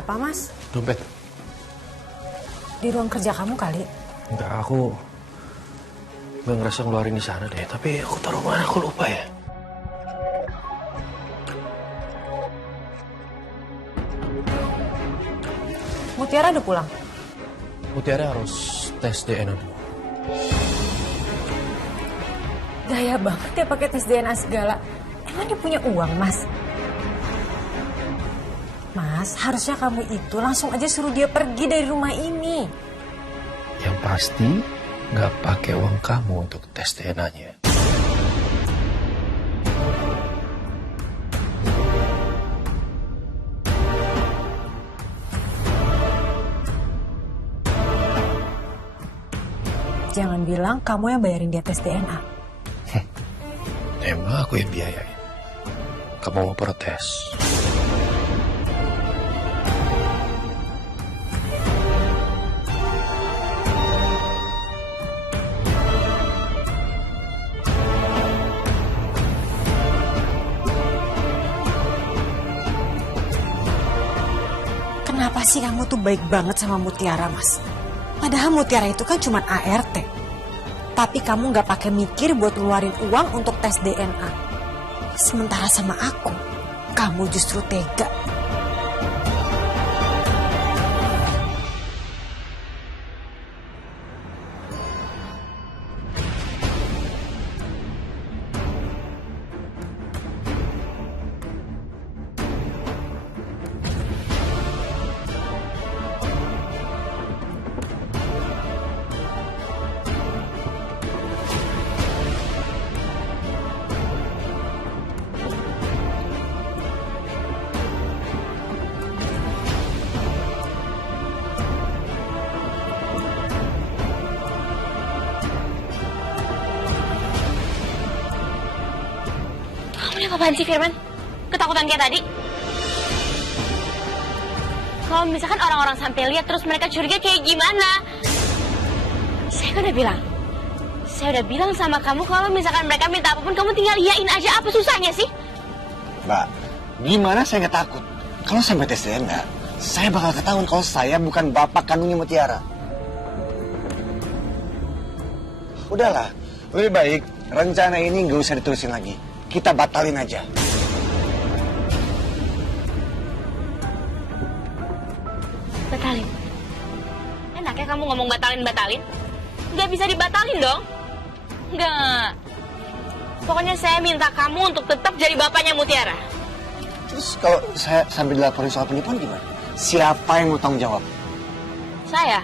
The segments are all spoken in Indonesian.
apa, Mas? Dompet. Di ruang kerja kamu kali? Enggak, aku nggak ngerasa ngeluarin di sana deh. Tapi aku taruh mana, aku lupa ya. Mutiara udah pulang? Mutiara harus tes DNA dulu. Gaya banget ya pakai tes DNA segala. Emang dia punya uang, Mas? Mas, harusnya kamu itu langsung aja suruh dia pergi dari rumah ini. Yang pasti nggak pakai uang kamu untuk tes DNA-nya. Jangan bilang kamu yang bayarin dia tes DNA. Emang aku yang biayain. Kamu mau protes? Kenapa sih kamu tuh baik banget sama Mutiara, Mas? Padahal Mutiara itu kan cuma ART. Tapi kamu nggak pakai mikir buat ngeluarin uang untuk tes DNA. Sementara sama aku, kamu justru tega. Kamu ini apaan sih, Firman? Ketakutan kayak tadi? Kalau misalkan orang-orang sampai lihat terus mereka curiga kayak gimana? Saya udah bilang sama kamu kalau misalkan mereka minta apapun kamu tinggal iyain aja, apa susahnya sih? Mbak, gimana saya nggak takut? Kalau sampai tes DNA, saya bakal ketahuan kalau saya bukan bapak kandungnya Mutiara. Udahlah, lebih baik rencana ini nggak usah diterusin lagi. Kita batalin aja. Batalin? Enaknya kamu ngomong batalin-batalin? Nggak bisa dibatalin dong? Nggak. Pokoknya saya minta kamu untuk tetap jadi bapaknya Mutiara. Terus kalau saya sampai dilaporin soal penipuan gimana? Siapa yang mau tanggung jawab? Saya?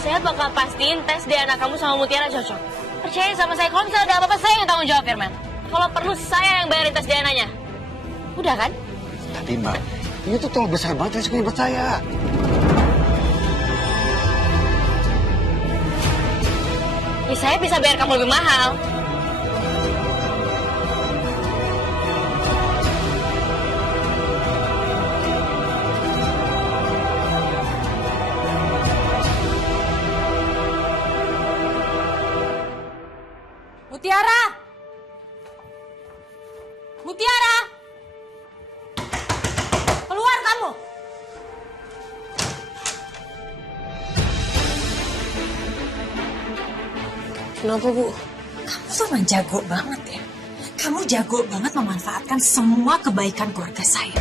Saya bakal pastiin tes DNA kamu sama Mutiara cocok. Percaya sama saya, kalau misalnya ada apa-apa saya yang tanggung jawab, Firman. Kalau perlu saya yang bayarin tes DNA-nya. Udah kan? Tapi Mbak, ini tuh terlalu besar banget resikonya buat saya. Ya saya bisa bayar kamu lebih mahal. Mutiara! Mutiara! Keluar kamu! Kenapa, Bu? Kamu tuh emang jago banget ya. Kamu jago banget memanfaatkan semua kebaikan keluarga saya.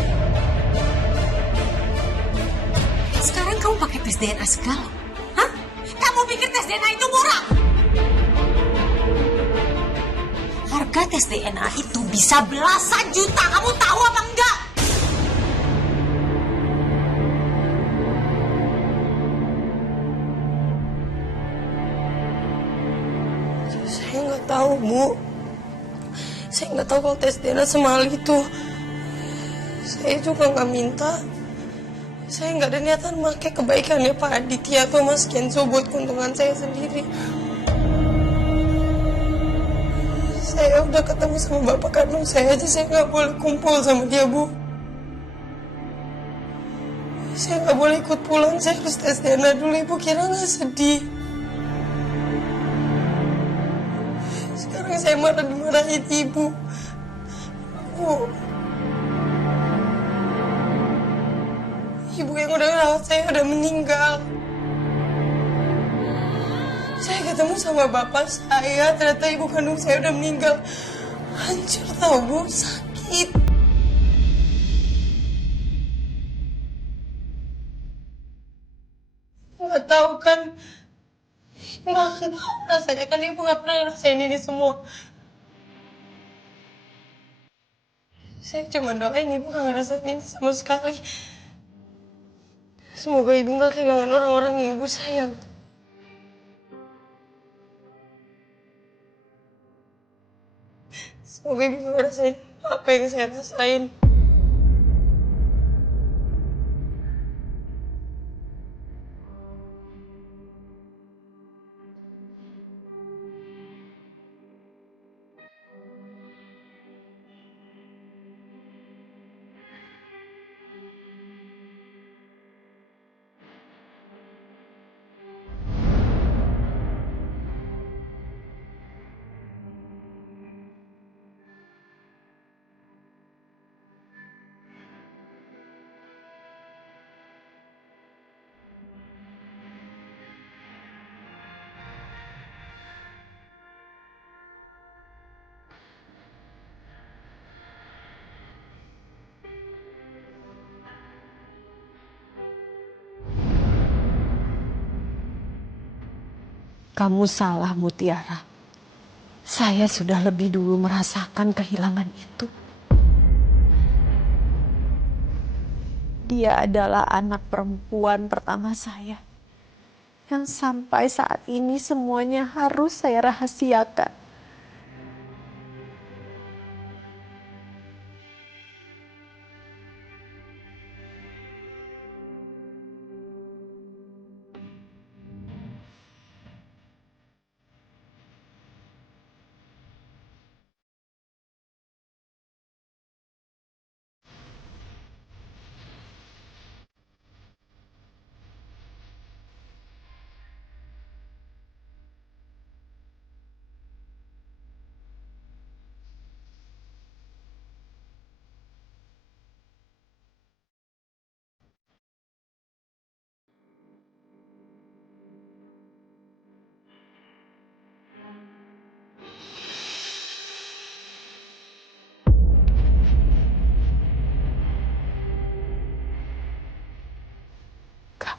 Sekarang kamu pakai tes DNA segala. Hah? Kamu pikir tes DNA itu murah? Harga tes DNA itu bisa belasan juta. Kamu tahu apa enggak? Saya nggak tahu, Bu. Saya nggak tahu kalau tes DNA semahal itu. Saya juga nggak minta. Saya nggak ada niatan pakai kebaikannya Pak Aditya atau Mas Kenzo buat keuntungan saya sendiri. Saya udah ketemu sama bapak kandung saya aja, saya nggak boleh kumpul sama dia, Bu. Saya nggak boleh ikut pulang, saya harus tes DNA dulu. Ibu kira nggak sedih? Sekarang saya saya malah dimarahin ibu. Bu, ibu yang udah ngerawat saya udah meninggal. Saya ketemu sama bapak saya, ternyata ibu kandung saya udah meninggal. Hancur tau Bu, sakit. Nggak tahu kan, nggak tahu rasanya kan ibu nggak pernah ngerasain ini semua. Saya cuma doain ibu nggak ngerasain ini sama sekali. Semoga ibu nggak kehilangan orang-orang yang ibu sayang. Semoga ibu nggak ngerasain apa yang saya rasain. Kamu salah, Mutiara. Saya sudah lebih dulu merasakan kehilangan itu. Dia adalah anak perempuan pertama saya. Yang sampai saat ini semuanya harus saya rahasiakan.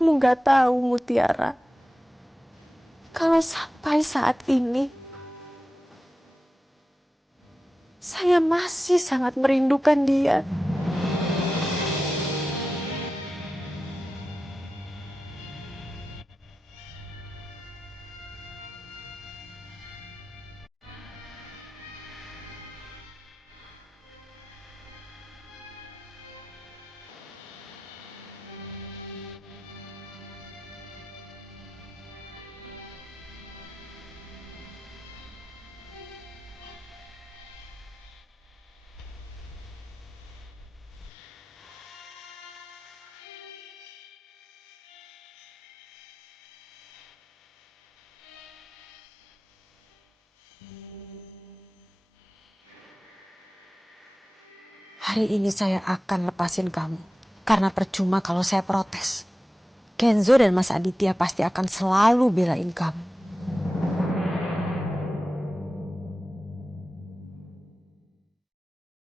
Kamu gak tahu, Mutiara, kalau sampai saat ini saya masih sangat merindukan dia. Hari ini saya akan lepasin kamu. Karena percuma kalau saya protes. Kenzo dan Mas Aditya pasti akan selalu belain kamu.